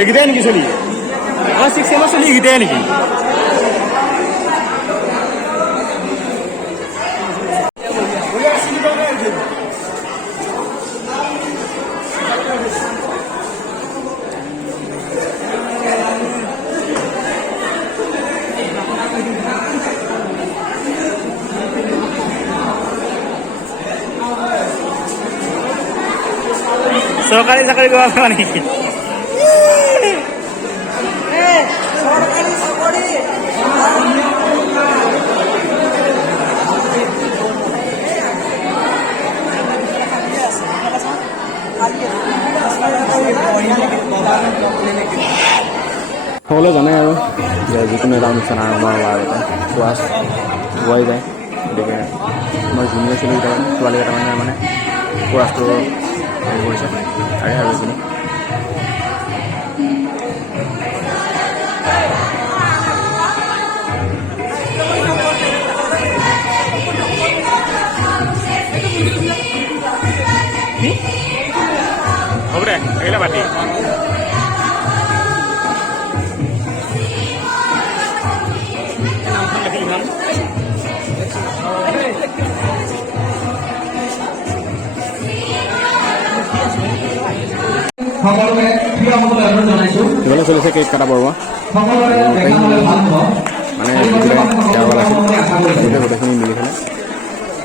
এইকেইটাই নেকি চলি আমাৰ 6 চেমৰ চলি এইকেইটাই নেকি চৰকাৰী চাকৰি কৰিব নেকি সকলোৱে জানে আৰু যে যিকোনো এটা অনুষ্ঠান আৰম্ভ হোৱাৰ আগতে ক্লাছ হোৱাই যায় গতিকে আমাৰ জুনিয়ৰ ছোৱালী কেইটামানে মানে ক্লাছটো হেৰি কৰিছে তাৰে আৰু এইখিনি হ'ব দে আহিলে পাতি ইফালে চলিছে কেক কাটা পৰ্ব মানে গোটেইখিনি মিলি পেলাই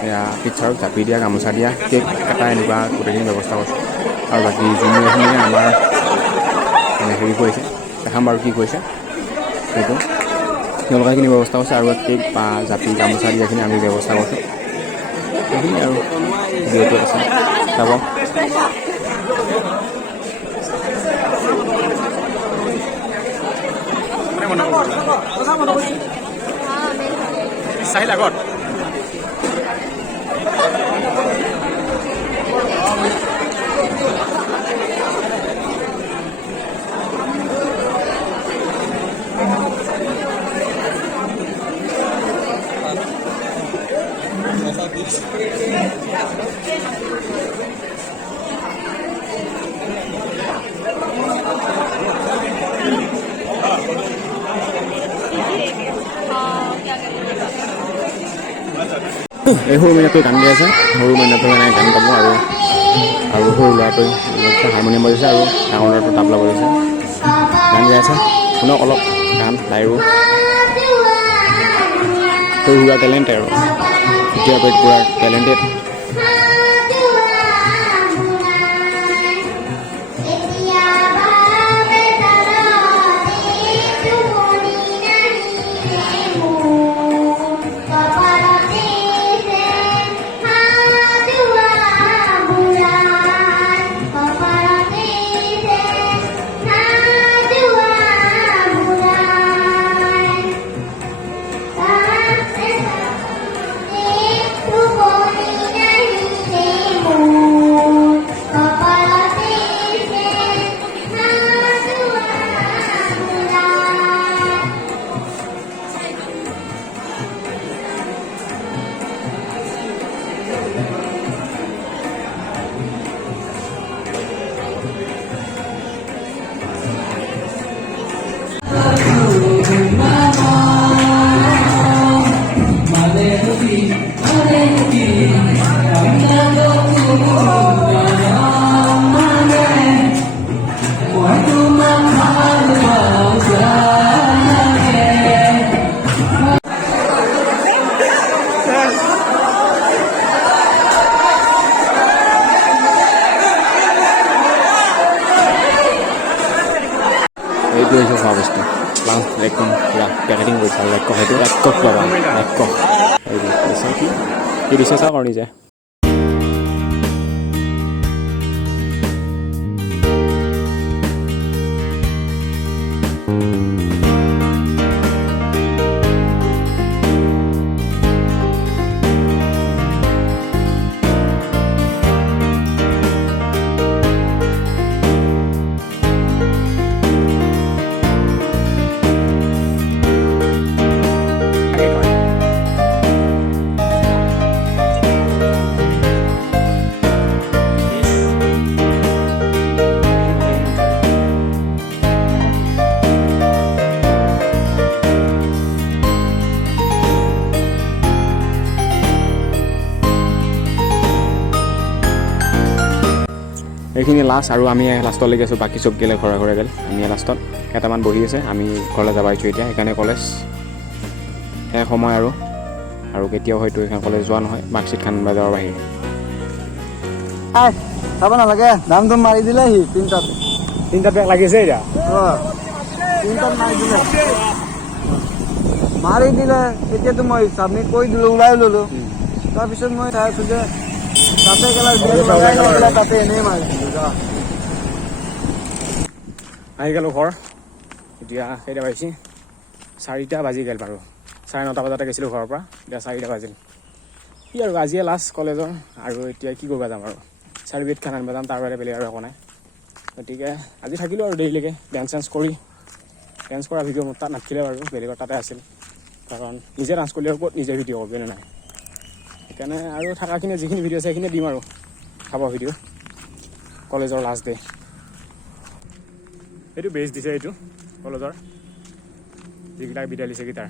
এয়া টিচাৰক জাপি দিয়া গামোচা দিয়া কেক কাটা এনেকুৱা গোটেইখিনি ব্যৱস্থা কৰিছে আৰু বাকী জুনিয়ৰখিনিয়ে আমাৰ মানে হেৰি কৰিছে দেখাম বাৰু কি কৰিছে সেইটো তেওঁলোকে সেইখিনি ব্যৱস্থা কৰিছে আৰু কেক বা জাপি গামোচা দিয়াখিনি আমি ব্যৱস্থা কৰিছোঁ সেইখিনি আৰু যিহেতু আছে চাব চাহিল আগত এই সৰু মইনাটোৱে গান গাই আছে সৰু মইনাটোৱে মানে গান গাব আৰু সৰু ল'ৰাটোৱে হাৰমনিয়াম বজাইছে আৰু ডাঙৰ ল'ৰাটোৱে তাবলা বজাইছে গান গাই আছে শুনক অলপ গান লাইৰো সৰু সুৰা টেলেণ্ট আৰু এতিয়াৰ পৰা পুৰা টেলেণ্টেড এইটো হৈছে খোৱা বস্তু প্লাছ একদম পুৰা পেকেটিং কৰিছে আৰু ৰাক্ষস সেইটো ৰাক্ষস পাবা ৰাক্ষস কি দিছে চাওক আৰু নিজে এইখিনি লাষ্ট আৰু আমি লাষ্টলৈকে আছোঁ বাকী চব গেলে ঘৰে ঘৰে গ'ল আমি লাষ্টত কেইটামান বহি আছে আমি ঘৰলৈ যাব আহিছোঁ এতিয়া সেইকাৰণে কলেজ শেষ সময় আৰু কেতিয়াও হয়তো এইখন কলেজ যোৱা নহয় মাৰ্কশ্বিটখন যাবৰ বাহিৰে চাব নালাগে দামটো মাৰি দিলে সি তিনিটাত বেগ লাগিছে এতিয়া তিনিটাত মাৰি দিলে এতিয়াতো মই চাবমিট কৰি দিলোঁ ওলাই ল'লোঁ তাৰপিছত মই চাই আছোঁ যে তাতে গেলা তাতে এনেই মাৰি দিলোঁ আহি গ'লোঁ ঘৰ এতিয়া কেইটা বাজিছে 4টা বাজি গ'ল বাৰু 9:30 বজাতে গৈছিলোঁ ঘৰৰ পৰা এতিয়া 4টা বাজিল কি আৰু আজিয়ে লাষ্ট কলেজৰ আৰু এতিয়া কি কৰিব যাম আৰু চাৰ্টিফিকেটখন আনিব যাম তাৰ বাহিৰে বেলেগ আৰু একো নাই গতিকে আজি থাকিলোঁ আৰু দেৰিলৈকে ডান্স কৰা ভিডিঅ' মোৰ তাত নাছিলে বাৰু বেলেগৰ তাতে আছিল কাৰণ নিজে ডান্স কৰিলে ক'ত নিজে ভিডিঅ' কৰিব নাই সেইকাৰণে আৰু থকাখিনি যিখিনি ভিডিঅ' আছে সেইখিনি দিম আৰু খাব ভিডিঅ' কলেজৰ লাষ্ট ডে এইটো বেষ্ট দিছে এইটো কলেজৰ যিবিলাক বিদায় দিছে গীটাৰ